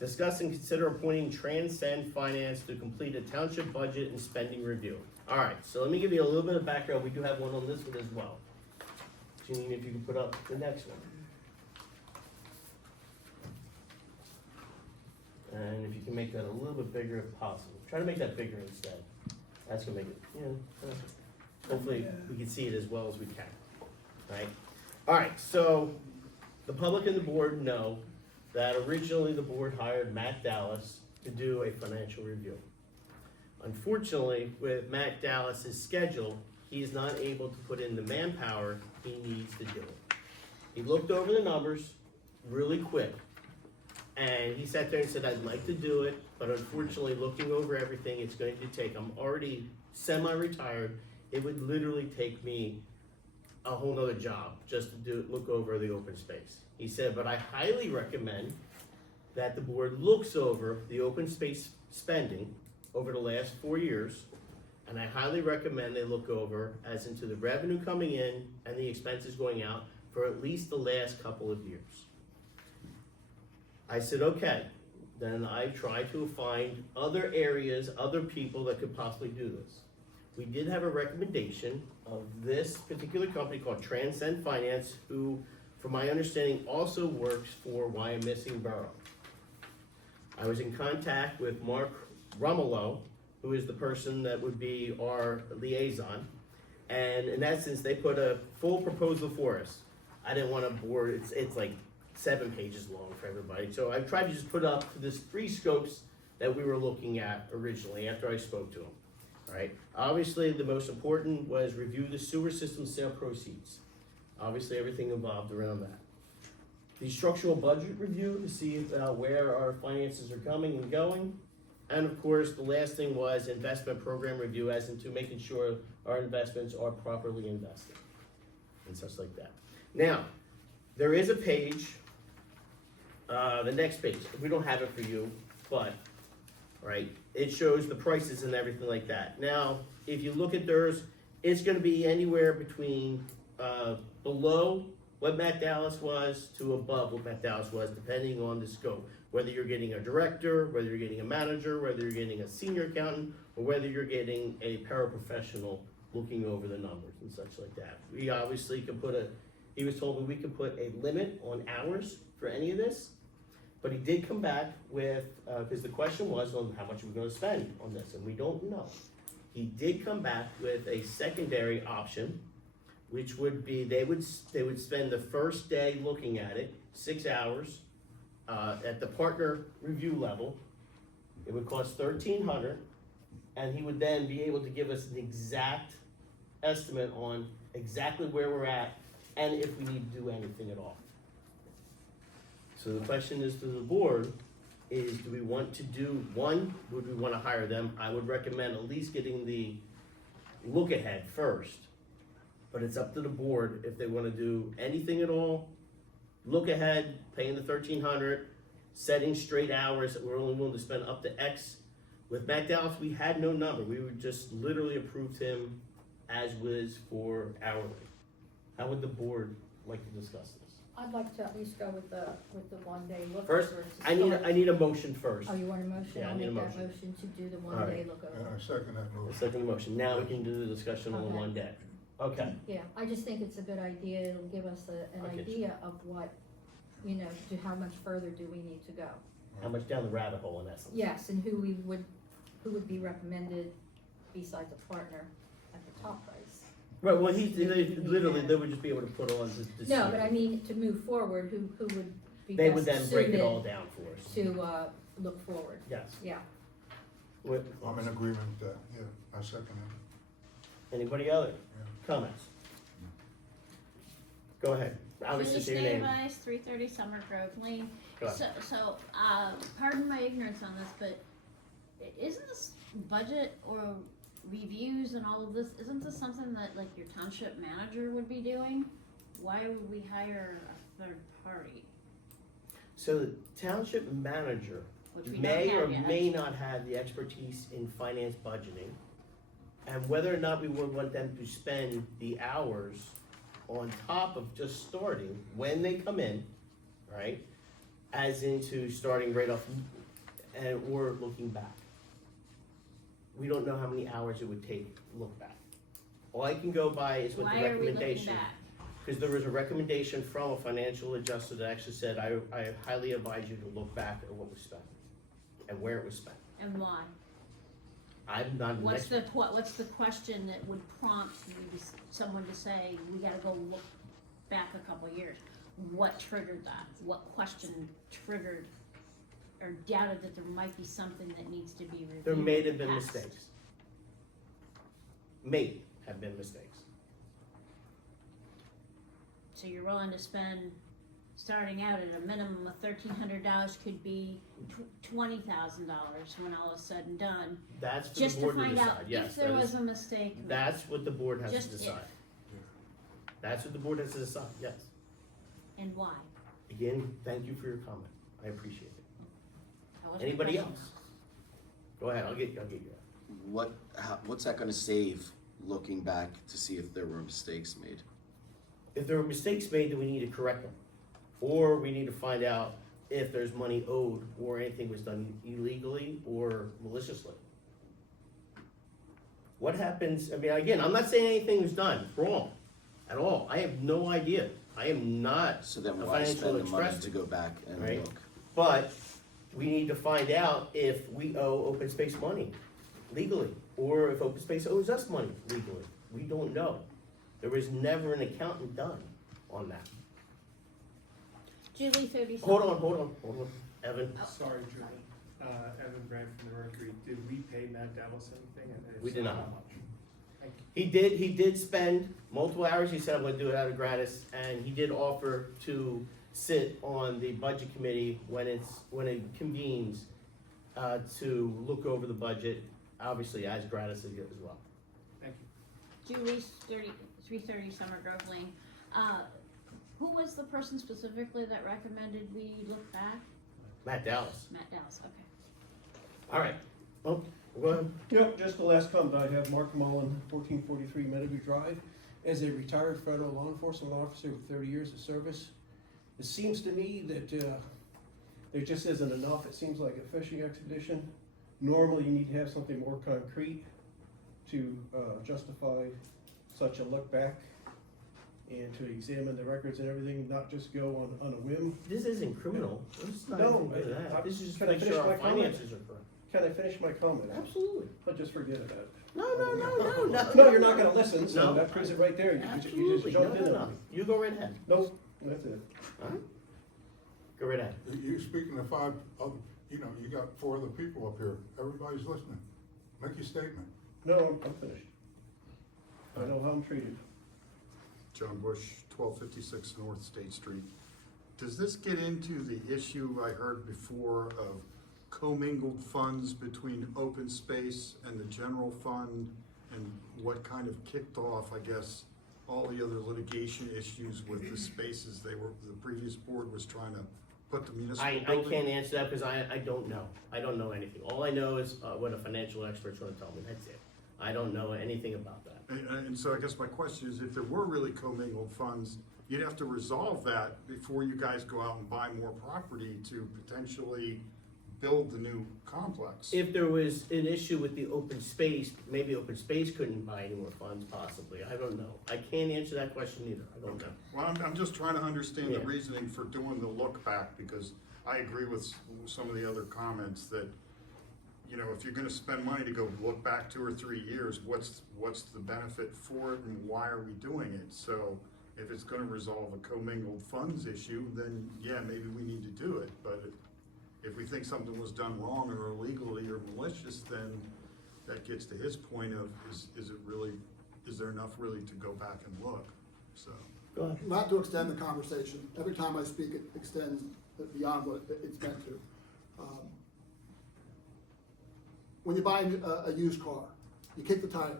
Discuss and consider appointing Transcend Finance to complete a township budget and spending review. All right, so let me give you a little bit of background. We do have one on this one as well. Jeanine, if you can put up the next one. And if you can make that a little bit bigger if possible. Try to make that bigger instead. That's gonna make it, hopefully we can see it as well as we can, right? All right, so the public and the board know that originally the board hired Matt Dallas to do a financial review. Unfortunately, with Matt Dallas's schedule, he is not able to put in the manpower he needs to do it. He looked over the numbers really quick, and he sat there and said, I'd like to do it, but unfortunately, looking over everything, it's going to take, I'm already semi-retired, it would literally take me a whole nother job just to look over the open space. He said, but I highly recommend that the board looks over the open space spending over the last 4 years, and I highly recommend they look over as into the revenue coming in and the expenses going out for at least the last couple of years. I said, okay, then I tried to find other areas, other people that could possibly do this. We did have a recommendation of this particular company called Transcend Finance, who, from my understanding, also works for Wyomissing Borough. I was in contact with Mark Rumelo, who is the person that would be our liaison, and in essence, they put a full proposal for us. I didn't want to bore, it's like 7 pages long for everybody, so I tried to just put up this 3 scopes that we were looking at originally after I spoke to them. All right. Obviously, the most important was review the sewer system sale proceeds. Obviously, everything involved around that. The structural budget review to see where our finances are coming and going. And of course, the last thing was investment program review, as into making sure our investments are properly invested and such like that. Now, there is a page, the next page. We don't have it for you, but right, it shows the prices and everything like that. Now, if you look at theirs, it's going to be anywhere between below what Matt Dallas was to above what Matt Dallas was, depending on the scope. Whether you're getting a director, whether you're getting a manager, whether you're getting a senior accountant, or whether you're getting a paraprofessional looking over the numbers and such like that. We obviously could he was told that we could put a limit on hours for any of this, but he did come back with, because the question was on how much we're going to spend on this, and we don't know. He did come back with a secondary option, which would be they would spend the first day looking at it, 6 hours, at the partner review level. It would cost $1,300, and he would then be able to give us an exact estimate on exactly where we're at and if we need to do anything at all. So the question is to the board is, do we want to do, one, would we want to hire them? I would recommend at least getting the look ahead first, but it's up to the board if they want to do anything at all. Look ahead, paying the $1,300, setting straight hours that we're only willing to spend up to X. With Matt Dallas, we had no number. We would just literally approved him as was for hourly. How would the board like to discuss this? I'd like to at least go with the 1 day look First, over. I need a motion first. Oh, you want a motion? Yeah, I I'll need a make that motion. motion to do the All 1 day right. look And over. I second that A motion. second motion. Now we can do the discussion on the Okay. 1 day. Okay. Yeah, I just think it's a good idea. It'll give us an I'll get you. idea of what, to how much further do we need to go. How much down the rabbit hole in essence? Yes, and who would be recommended besides a partner at the top price. Right, well, literally, they would just be able to put on the No, but I mean, to move forward, who would be They would best then break it suited all down for us. to, look forward, Yes. yeah. With, I'm in agreement with that, yeah, I second it. anybody other Yeah. comments? Go ahead. Obviously, say your Julie name. Stayvice, 330 Summer Grove Lane. Go ahead. So, pardon my ignorance on this, but isn't this budget or reviews and all of this, isn't this something that like your township manager would be doing? Why would we hire a third party? So the township manager Which we don't may or have yet. may not have the expertise in finance budgeting, and whether or not we would want them to spend the hours on top of just starting when they come in, right? as into starting right off, or looking back. We don't know how many hours it would take to look back. All I can go by is what the Why are we looking recommendation. back? Because there was a recommendation from a financial adjuster that actually said, I highly advise you to look back at what was spent and where it was spent. And why? I'm not an What's expert. what's the question that would prompt you someone to say, we gotta go look back a couple of years? What triggered that? What question triggered or doubted that there might be something that needs to be reviewed? There may have been past? mistakes. May have been mistakes. So you're willing to spend, starting out at a minimum of $1,300 could be $20,000 when all is said and done. That's for Just the to board to find out decide, yes. if there that was is- a mistake made. That's what the board has to Just if. decide. That's what the board has to decide, yes. And why? Again, thank you for your comment. I appreciate it. That was my Anybody question. else? Go ahead, I'll get you. What's that gonna save, looking back to see if there were mistakes made? If there were mistakes made, then we need to correct them. Or we need to find out if there's money owed or anything was done illegally or maliciously. What happens, I mean, again, I'm not saying anything was done wrong at all. I have no idea. I am not So then a why financial spend the money expert. to go back and Right. look? But we need to find out if we owe open space money legally, or if open space owes us money legally. We don't know. There was never an accountant done on that. Julie 30. Hold on, Evan. Sorry, Julie. Evan Brandt from the Mercury. Did we pay Matt Dallas anything? And if We did so, not. how much? Thank you. He did spend multiple hours. He said, I'm gonna do it out of gratis, and he did offer to sit on the budget committee when it convenes, to look over the budget, obviously as gratis as well. Thank you. Julie's 330 Summer Grove Lane. Who was the person specifically that recommended we look back? Matt Dallas. Matt Dallas, okay. All right. Oh, go ahead. Yep, just the last comment I have, Mark Mullen, 1443 Meadowview Drive. As a retired federal law enforcement officer with 30 years of service, it seems to me that there just isn't enough. It seems like a fishing expedition. Normally, you need to have something more concrete to justify such a look back and to examine the records and everything, not just go on a whim. This isn't criminal. It's not No, anything to that. I- This is just can to I make finish sure our my comment? finances are correct. Can I finish my comment? Absolutely. I'll just forget about it. No. No, you're not gonna listen, so No. that proves it right there. You just Absolutely. jumped in No. on me. You go right ahead. Nope, that's it. All right. Go right ahead. You speaking to five other, you got four other people up here. Everybody's listening. Make your statement. No, I'm finished. I know how I'm treated. John Bush, 1256 North State Street. Does this get into the issue I heard before of commingled funds between open space and the general fund, and what kind of kicked off, I guess, all the other litigation issues with the spaces the previous board was trying to put the municipal I building? can't answer that because I don't know. I don't know anything. All I know is what a financial expert's gonna tell me. That's it. I don't know anything about that. And so I guess my question is, if there were really commingled funds, you'd have to resolve that before you guys go out and buy more property to potentially build the new complex. If there was an issue with the open space, maybe open space couldn't buy any more funds possibly. I don't know. I can't answer that question either. I don't know. Well, I'm just trying to understand the Yeah. reasoning for doing the look back, because I agree with some of the other comments that, if you're gonna spend money to go look back 2 or 3 years, what's the benefit for it and why are we doing it? So if it's gonna resolve a commingled funds issue, then yeah, maybe we need to do it. But if we think something was done wrong or illegally or malicious, then that gets to his point of, is there enough really to go back and look? So. Go ahead. Not to extend the conversation, every time I speak, it extends beyond what it's meant to. When you buy a used car, you kick the tires,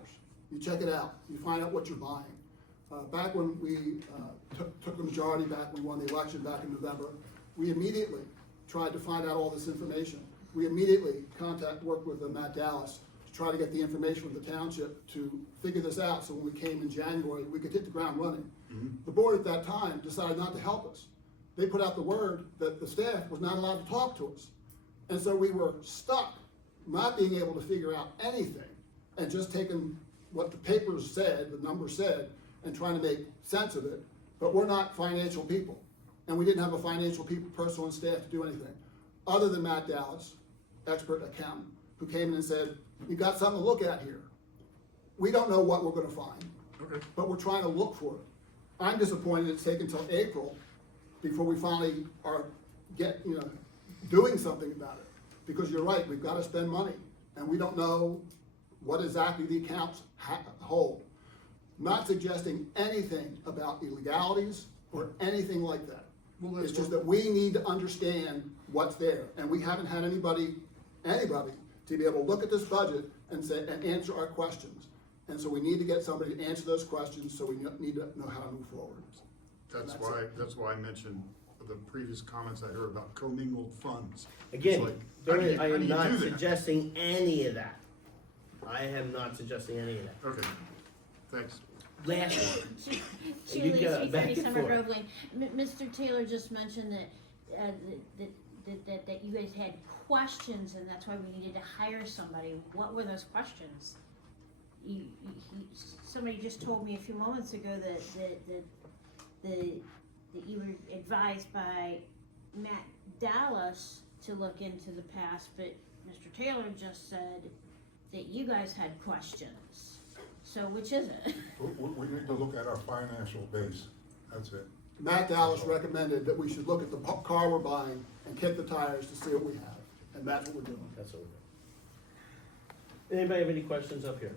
you check it out, you find out what you're buying. Back when we took the majority back, we won the election back in November, we immediately tried to find out all this information. We immediately worked with Matt Dallas to try to get the information from the township to figure this out, so when we came in January, we could hit the ground running. The board at that time decided not to help us. they put out the word that the staff was not allowed to talk to us. And so we were stuck, not being able to figure out anything, and just taking what the papers said, the numbers said, and trying to make sense of it. But we're not financial people, and we didn't have a financial person on staff to do anything, other than Matt Dallas, expert accountant, who came in and said, "You got something to look at here." We don't know what we're gonna find, Okay. but we're trying to look for it. I'm disappointed it's taken until April before we finally are doing something about it. Because you're right, we've gotta spend money, and we don't know what exactly the accounts hold. Not suggesting anything about illegalities or anything like that. Well, that's It's just what- that we need to understand what's there, and we haven't had anybody to be able to look at this budget and say, and answer our questions. And so we need to get somebody to answer those questions, so we need to know how to move forward. That's why I mentioned the previous comments I heard about commingled funds. Again, It's like, how do you- I how do am you not do that? suggesting any of that. I am not suggesting any of that. Okay, thanks. Last one. Julie, You got 330 back and Summer forth. Grove Lane. Mr. Taylor just mentioned that, that you guys had questions and that's why we needed to hire somebody. What were those questions? Somebody just told me a few moments ago that you were advised by Matt Dallas to look into the past, but Mr. Taylor just said that you guys had questions. So which is it? We need to look at our financial base, that's it. Matt Dallas recommended that we should look at the car we're buying and kick the tires to see what we have, and that's what we're doing. That's over. Anybody have any questions up here?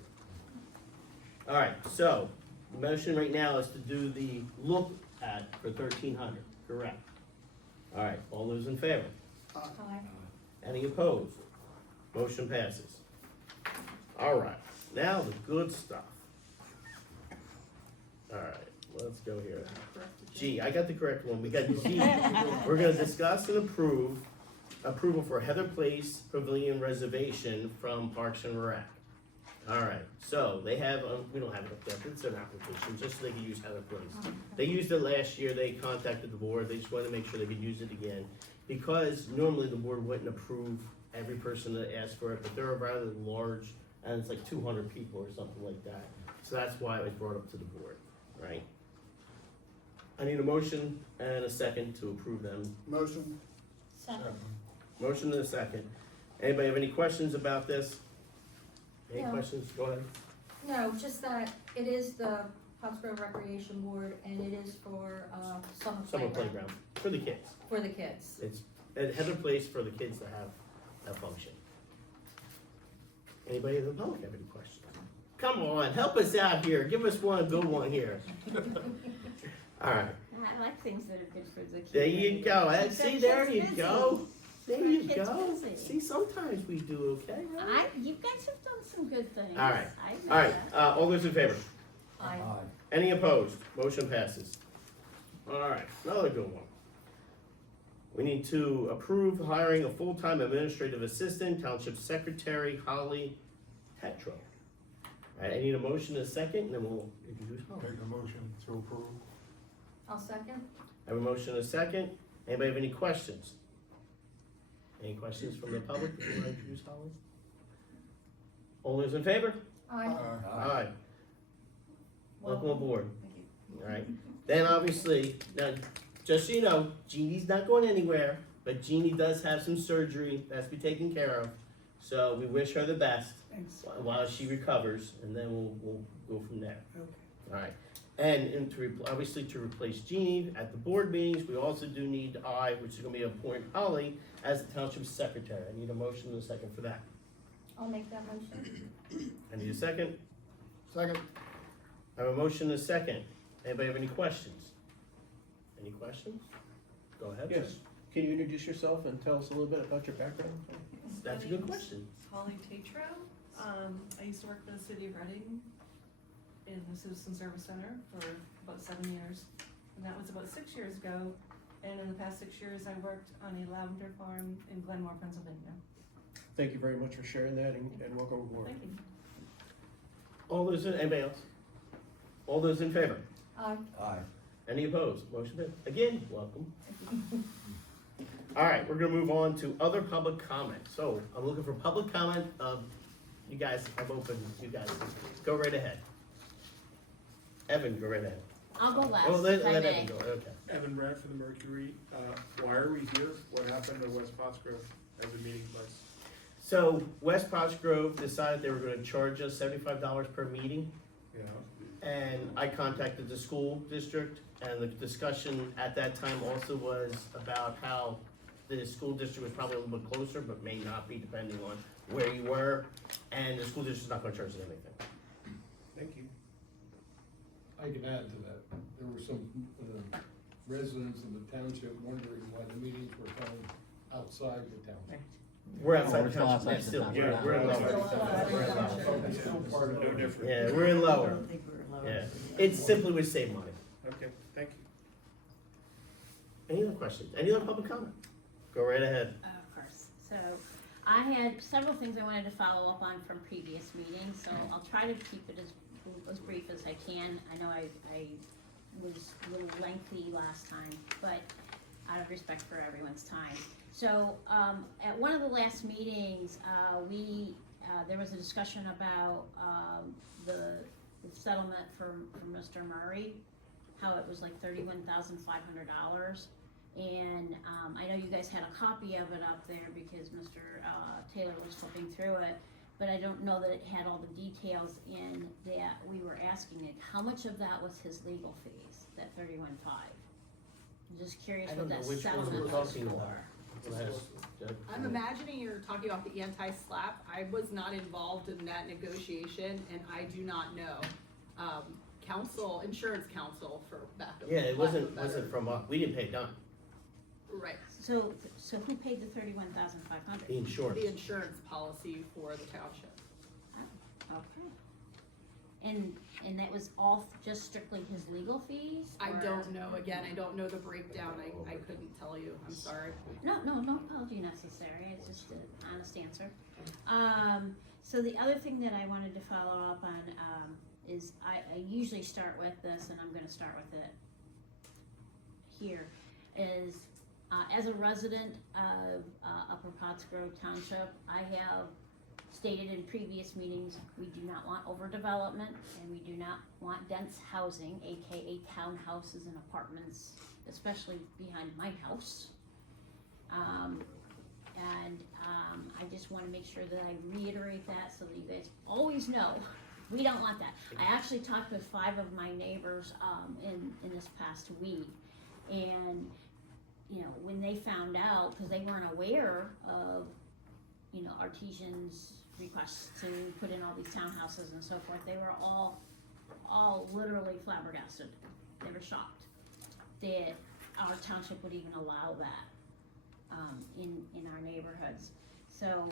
All right, so, the motion right now is to do the look at for 1,300, correct? All right, all those in favor? Aye. Any opposed? Motion passes. All right, now the good stuff. All right, let's go here. G, I got the correct one, we got G. We're gonna discuss and approval for Heather Place Pavilion reservation from Parks and Rec. All right, so they have, we don't have it up there, but it's an application, just so they can use Heather Place. They used it last year, they contacted the board, they just wanted to make sure they could use it again. Because normally the board wouldn't approve every person that asked for it, but they're rather large, and it's like 200 people or something like that. So that's why it was brought up to the board, right? I need a motion and a second to approve them. Motion? Second. Motion and a second. Anybody have any questions about this? Any No. questions? Go ahead. No, just that it is the Potts Grove Recreation Board and it is for, summer Summer playground. playground for the kids. For the kids. It's at Heather Place for the kids to have that function. Anybody in the public have any questions? Come on, help us out here. Give us one good one here. All right, I like things that are good for the kids. there you go. Keep See, them there kids you busy. go. There Keep you our kids go. busy. See, sometimes we do okay. Right? You guys have done some good things. All right. I know All right, that. all those in favor? Aye. Any opposed? Motion passes. All right, another good one. We need to approve hiring a full-time administrative assistant, Township Secretary Holly Tetro. All right, I need a motion and a second, and then we'll introduce Holly. Make a motion to approve. I'll second. I have a motion and a second. Anybody have any questions? Any questions from the public before I introduce Holly? All those in favor? Aye. Aye. Welcome aboard. Thank you. All right, then obviously, now, just so you know, Jeannie's not going anywhere, but Jeannie does have some surgery that's to be taken care of. So we wish her the best while she recovers, and then we'll go from there. All right, and obviously to replace Jeannie at the board meetings, we also do need which is gonna be appoint Holly as the township secretary. I need a motion and a second for that. I'll make that motion. I need a second. Second? I have a motion and a second. Anybody have any questions? Any questions? Go ahead. Yes, can you introduce yourself and tell us a little bit about your background? That's a good question. Holly Tatro. I used to work for the city of Reading in the Citizen Service Center for about 7 years. And that was about 6 years ago. And in the past 6 years, I worked on a lavender farm in Glenmore, Pennsylvania. Thank you very much for sharing that and welcome aboard. Thank you. All those anybody else? All those in favor? Aye. Aye. Any opposed? Motion passed. Again, welcome. All right, we're gonna move on to other public comment. So I'm looking for public comment of, you guys, I'm open, you guys, go right ahead. Evan, go right ahead. I'll go last, Oh, if I let may. Evan go, okay. Evan Brad from the Mercury. Why are we here? What happened to West Pottsgrove as a meeting place? So West Pottsgrove decided they were gonna charge us $75 per meeting. You know, And I contacted the school district, and the discussion at that time also was about how the school district was probably a little bit closer, but may not be depending on where you were, and the school district's not gonna charge us anything. thank you. I can add to that. There were some residents of the township wondering why the meetings were held outside the township. We're outside we're the still township, outside yeah, the still, township. we're in lower. We're in lower. It's still part of No it. different. Yeah, we're in lower, yeah. It's simply we save money. Okay, thank you. Any other questions? Any other public comment? Go right ahead. Of course. So I had several things I wanted to follow up on from previous meetings, so I'll try to keep it as brief as I can. I know I was a little lengthy last time, but out of respect for everyone's time. So, at one of the last meetings, there was a discussion about, the settlement for Mr. Murray, how it was like $31,500. And, I know you guys had a copy of it up there because Mr. Taylor was flipping through it, but I don't know that it had all the details in that we were asking it. How much of that was his legal fees, that 31.5? I'm just curious I what don't know that which one we're settlement was talking about. for. I'm imagining you're talking about the anti-SLAPP. I was not involved in that negotiation, and I do not know. Insurance counsel for backup. Yeah, it wasn't from us, we didn't pay a dime, Right, So who paid the 31,500? the insurance. the insurance policy for the township. Okay. And that was all just strictly his legal fees? I or- don't know, again, I don't know the breakdown, I couldn't tell you, I'm sorry. No apology necessary, it's just an honest answer. So the other thing that I wanted to follow up on, is I usually start with this, and I'm gonna start with it here, is, as a resident of, Upper Pottsgrove Township, I have stated in previous meetings, we do not want overdevelopment, and we do not want dense housing, AKA townhouses and apartments, especially behind my house. I just wanna make sure that I reiterate that so that you guys always know, we don't want that. I actually talked with 5 of my neighbors, in this past week, and, you know, when they found out, cause they weren't aware of, you know, Artesian's requests to put in all these townhouses and so forth, they were all literally flabbergasted. They were shocked that our township would even allow that, in our neighborhoods. So,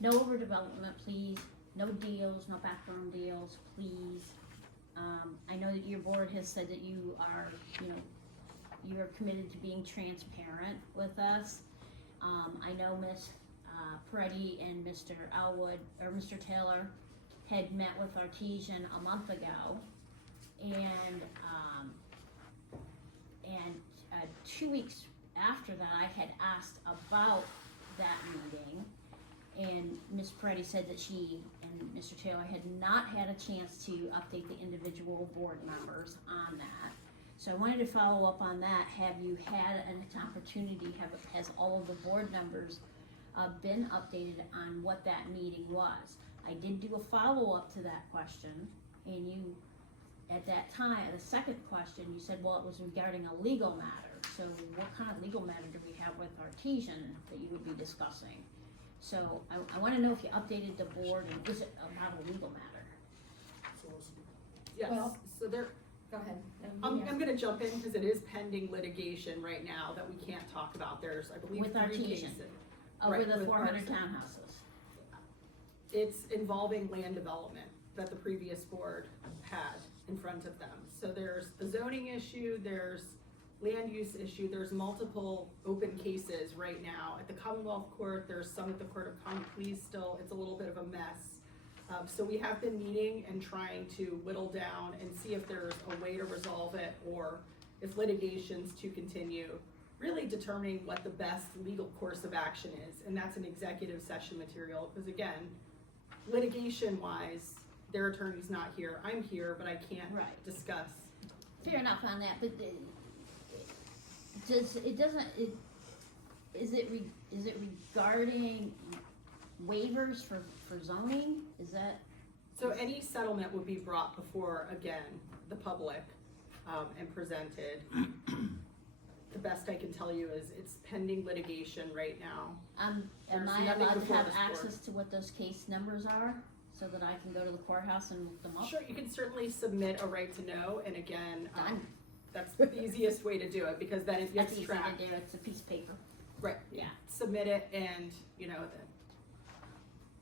no overdevelopment, please, no deals, no backroom deals, please. I know that your board has said that you are, you are committed to being transparent with us. I know Ms. Peretti and Mr. Elwood, or Mr. Taylor, had met with Artesian a month ago, and 2 weeks after that, I had asked about that meeting, and Ms. Peretti said that she and Mr. Taylor had not had a chance to update the individual board members on that. So I wanted to follow up on that. Have you had an opportunity, has all of the board members been updated on what that meeting was? I did do a follow-up to that question, and you, at that time, the second question, you said, well, it was regarding a legal matter. So what kind of legal matter do we have with Artesian that you would be discussing? So I wanna know if you updated the board, and is it about a legal matter? Yes, Well- so there, Go ahead. I'm gonna jump in because it is pending litigation right now that we can't talk about. There's, I believe, With 3 Artesian. cases. Over Right, the with 400 Artesian. townhouses? It's involving land development that the previous board had in front of them. So there's the zoning issue, there's land use issue, there's multiple open cases right now. At the Commonwealth Court, there's some at the Court of Common Pleas still, it's a little bit of a mess. So we have been meeting and trying to whittle down and see if there's a way to resolve it, or if litigation's to continue, really determining what the best legal course of action is, and that's an executive session material, because again, litigation-wise, their attorney's not here, I'm here, but I can't Right. discuss. Fair enough on that, but is it regarding waivers for zoning? Is that? So any settlement would be brought before, again, the public, and presented. The best I can tell you is it's pending litigation right now. Am There's I nothing allowed to before have this board. access to what those case numbers are, so that I can go to the courthouse and look them up? Sure, you can certainly submit a right to know, and again, Done. that's the easiest way to do it, because then it That's gets easy tracked. to do, it's a piece of paper. Right, Yeah. submit it, and,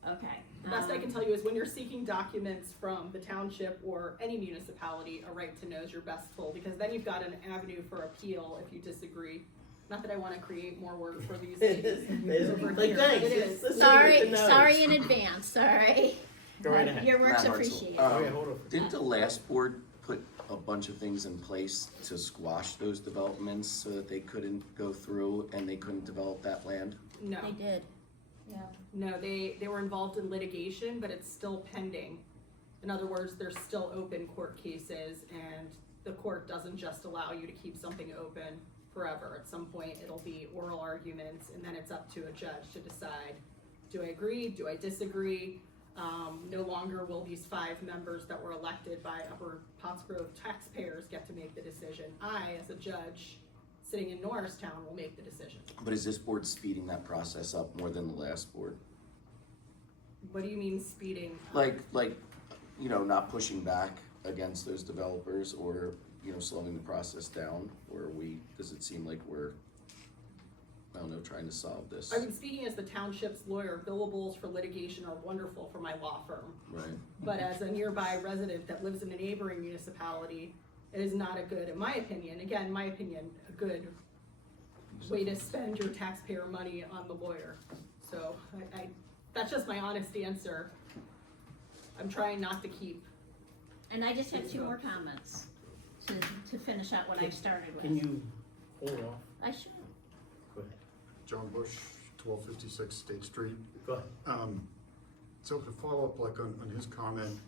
Okay. the best I can tell you is when you're seeking documents from the township or any municipality, a right to know is your best tool, because then you've got an avenue for appeal if you disagree. Not that I wanna create more work for these ladies over Like, here, thanks, but it it's is. the same with Sorry, the notes. sorry in advance, sorry. Go right ahead. Your work's Matt Hartzell. appreciated. Okay, hold on. Didn't the last board put a bunch of things in place to squash those developments so that they couldn't go through and they couldn't develop that land? No, They did. Yeah. no, they were involved in litigation, but it's still pending. In other words, there's still open court cases, and the court doesn't just allow you to keep something open forever. At some point, it'll be oral arguments, and then it's up to a judge to decide, do I agree, do I disagree? No longer will these 5 members that were elected by Upper Pottsgrove taxpayers get to make the decision. I, as a judge, sitting in Norristown, will make the decision. But is this board speeding that process up more than the last board? What do you mean speeding? Like, not pushing back against those developers or, slowing the process down? Or does it seem like we're, I don't know, trying to solve this? I mean, speaking as the township's lawyer, billables for litigation are wonderful for my law firm. Right. But as a nearby resident that lives in a neighboring municipality, it is not a good, in my opinion, a good way to spend your taxpayer money on the lawyer. So that's just my honest answer. I'm trying not to keep. And I just have 2 more comments to finish out what I started with. Can you hold off? I should. Go ahead. John Bush, 1256 State Street. Go ahead. So to follow up like on his comment,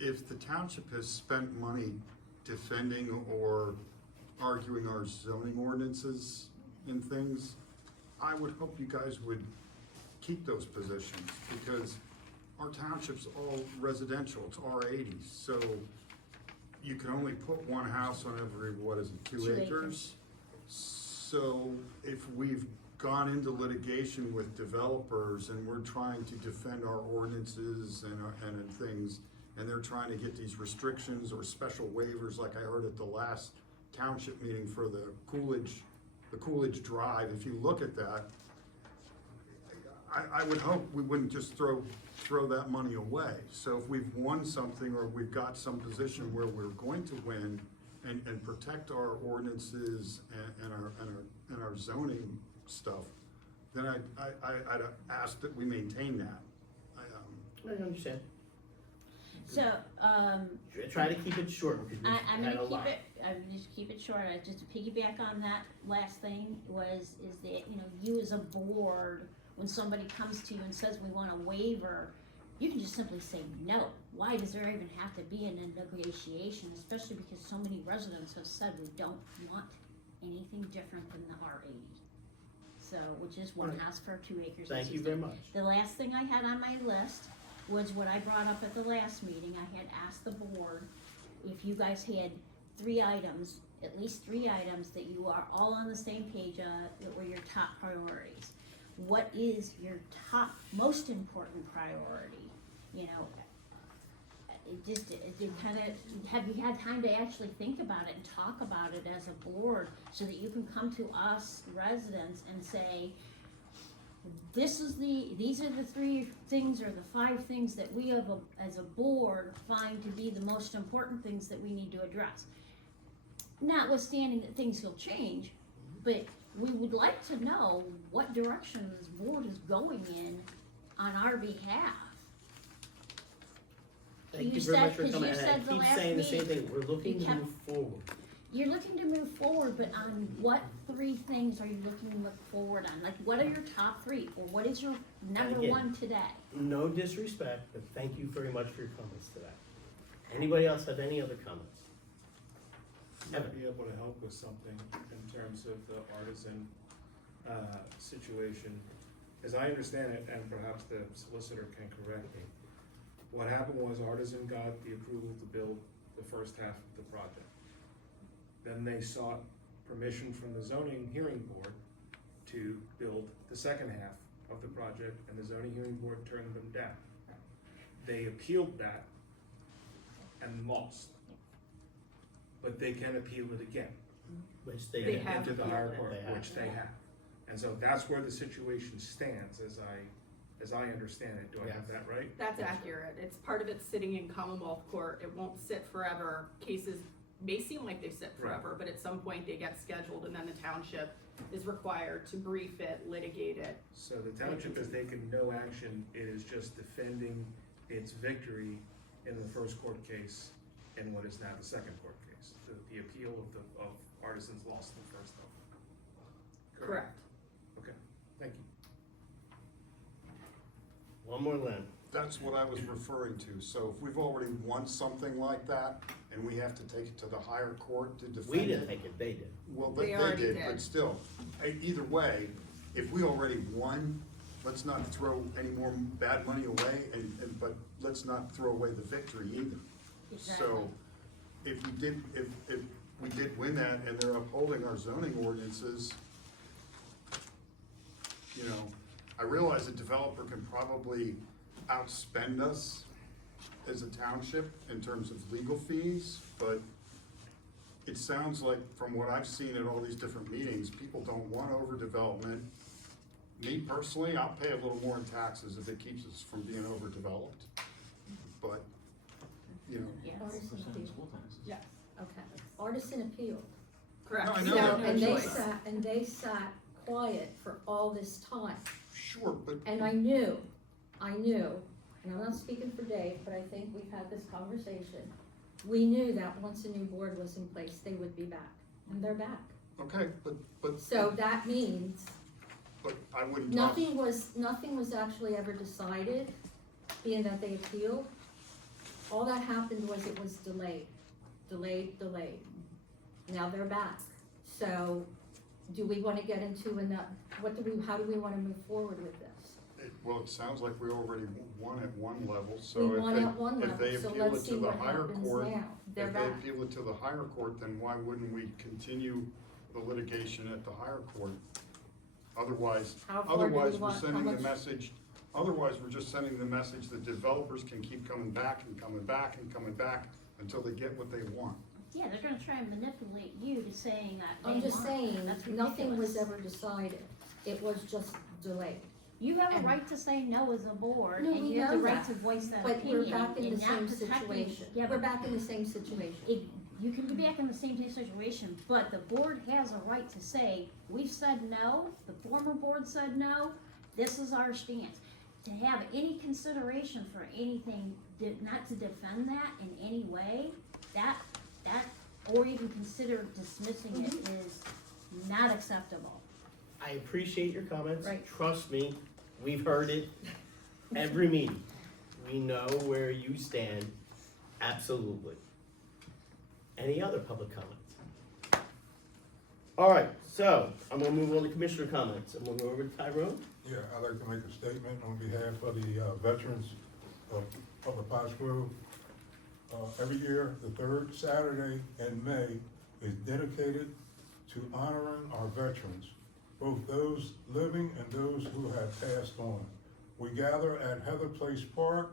if the township has spent money defending or arguing our zoning ordinances and things, I would hope you guys would keep those positions, because our township's all residential, it's R80, so you can only put 1 house on every, 2 2 acres? So if we've gone into litigation with developers and we're trying to defend our ordinances and things, and they're trying to get these restrictions or special waivers, like I heard at the last township meeting for the Coolidge Drive, if you look at that, I would hope we wouldn't just throw that money away. So if we've won something or we've got some position where we're going to win and protect our ordinances and our zoning stuff, then I'd ask that we maintain that. I understand. So, Try to keep it short because I'm we've had a gonna lot. I'm just keep it short. Just to piggyback on that last thing is that, you as a board, when somebody comes to you and says we want a waiver, you can just simply say no. Why does there even have to be a negotiation, especially because so many residents have said we don't want anything different than the R80. So, which is 1 Right. house for 2 acres. Thank you very much. The last thing I had on my list was what I brought up at the last meeting. I had asked the board if you guys had 3 items, at least 3 items that you are all on the same page that were your top priorities. What is your top, most important priority? Have you had time to actually think about it and talk about it as a board so that you can come to us residents and say, these are the 3 things or the 5 things that we have as a board find to be the most important things that we need to address. Notwithstanding that things will change, but we would like to know what direction this board is going in on our behalf. Thank You you very much said- for 'cause coming, you and I said the keep last saying the same meeting, thing, we're looking you to kept- move forward. You're looking to move forward, but on what 3 things are you looking to look forward on? Like, what are your top 3, or what is your number Again. 1 today? No disrespect, but thank you very much for your comments to that. Anybody else have any other comments? Might be able to help with something in terms of the artisan, situation. As I understand it, and perhaps the solicitor can correct me, what happened was Artisan got the approval to build the first half of the project. Then they sought permission from the zoning hearing board to build the second half of the project, and the zoning hearing board turned them down. They appealed that and lost. But they can appeal it again. Which They they, have Into the appealed higher it. court, They have. which they have. And so that's where the situation stands, as I understand it. Do I have that right? That's accurate. It's part of it sitting in Commonwealth Court. It won't sit forever. Cases may seem like they sit forever, but at some point they get scheduled and then the township is required to brief it, litigate it. So the township has taken no action, it is just defending its victory in the first court case in what is now the second court case. The appeal of Artisan's lost in the first one. Correct. Okay, thank you. one more, Lynn. That's what I was referring to. So if we've already won something like that, and we have to take it to the higher court to defend it. We didn't take it, they did. Well, They they already did, did. but still, either way, if we already won, let's not throw any more bad money away, but let's not throw away the victory either. So, if we did win that and they're upholding our zoning ordinances, you know, I realize a developer can probably outspend us as a township in terms of legal fees, but it sounds like, from what I've seen at all these different meetings, people don't want overdevelopment. Me personally, I'll pay a little more in taxes if it keeps us from being overdeveloped, but, you know. Yes. Artisan appealed. Yes. Okay, Artisan appealed. Correct. No, I We know have that. And no they choice. sat, and they sat quiet for all this time. Sure, but. And I knew, and I'm not speaking for Dave, but I think we've had this conversation. We knew that once a new board was in place, they would be back, and they're back. Okay, but. So that means But I wouldn't. talk- nothing was actually ever decided, being that they appealed. All that happened was it was delayed. Now they're back. So do we wanna get into how do we wanna move forward with this? Well, it sounds like we already won at one level, We so won at one if they level, so appeal let's it see to the what higher happens court, now. They're if they back. appeal it to the higher court, then why wouldn't we continue the litigation at the higher court? Otherwise, How far do we we're want- how sending the much- message, otherwise, we're just sending the message that developers can keep coming back and coming back and coming back until they get what they want. Yeah, they're gonna try and manipulate you to saying that they I'm just want. saying, That's nothing was ridiculous. ever decided. It was just delayed. You have a and- right to say no as a board, No, and we you have the know right that. to voice that But opinion, we're back in and the not same protecting- situation. Yeah, We're but back in the same situation. you can be back in the same situation, but the board has a right to say, we've said no, the former board said no, this is our stance. To have any consideration for anything, not to defend that in any way, that, or even consider dismissing it is not acceptable. I appreciate your comments. Right. Trust me, we've heard it every meeting. We know where you stand, absolutely. Any other public comments? All right, so I'm gonna move on to commissioner comments, and we'll go over to Tyrone. Yeah, I'd like to make a statement on behalf of the veterans of Upper Potts Grove. Every year, the third Saturday in May is dedicated to honoring our veterans, both those living and those who have passed on. We gather at Heather Place Park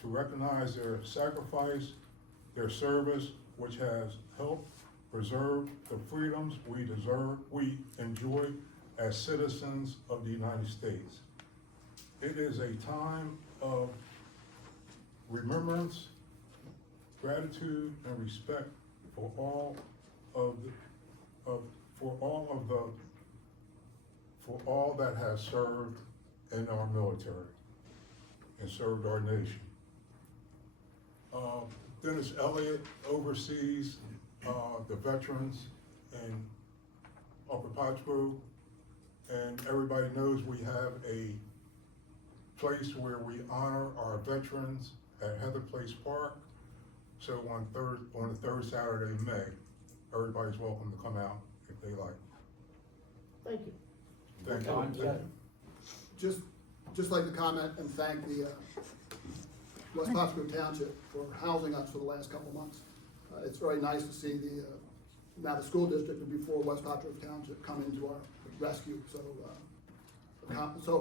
to recognize their sacrifice, their service, which has helped preserve the freedoms we enjoy as citizens of the United States. It is a time of remembrance, gratitude, and respect for all that has served in our military and served our nation. Dennis Elliott oversees the veterans in Upper Pottsboro. And everybody knows we have a place where we honor our veterans at Heather Place Park. So on the third Saturday in May, everybody's welcome to come out if they like. Thank you. Thank you. Just like to comment and thank the West Pottsboro Township for housing us for the last couple of months. It's very nice to see now the school district and before West Pottsboro Township come into our rescue, so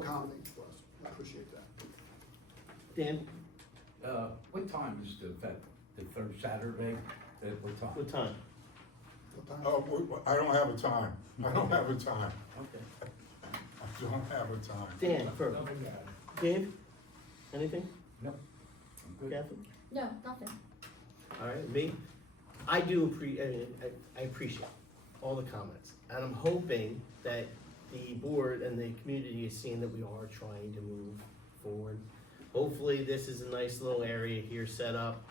accommodating for us. I appreciate that. Dan, What time is the event? The third Saturday? At what time? what time? What time? Oh, I don't have a time. I don't have a time. Okay. I don't have a time. Dan, for, Nothing to add. Dave, anything? No. I'm good. Kathy? No, nothing. All right, me, I appreciate all the comments, and I'm hoping that the board and the community is seeing that we are trying to move forward. Hopefully, this is a nice little area here set up.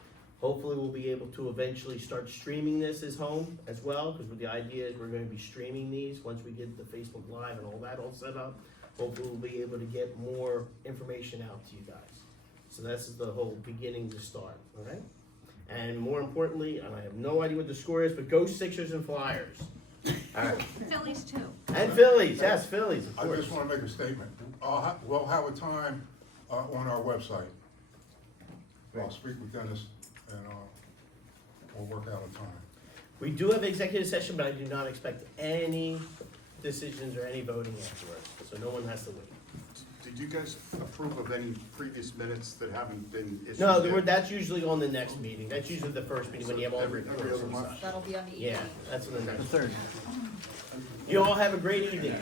Hopefully, we'll be able to eventually start streaming this as home as well, because the idea is we're gonna be streaming these once we get the Facebook Live and all that all set up. Hopefully, we'll be able to get more information out to you guys. So this is the whole beginning to start, all right? And more importantly, and I have no idea what the score is, but go Sixers and Flyers. All right, Phillies too. and Phillies, yes, Phillies, of I course. just wanna make a statement. We'll have a time, on our website. I'll speak with Dennis and, we'll work out a time. We do have executive session, but I do not expect any decisions or any voting afterwards, so no one has to wait. Did you guys approve of any previous minutes that haven't been issued? No, yet? that's usually on the next meeting, that's usually the first meeting when you have all the Every reports other and month? stuff. That'll be on the 18th. Yeah, that's on the next. Third. You all have a great evening.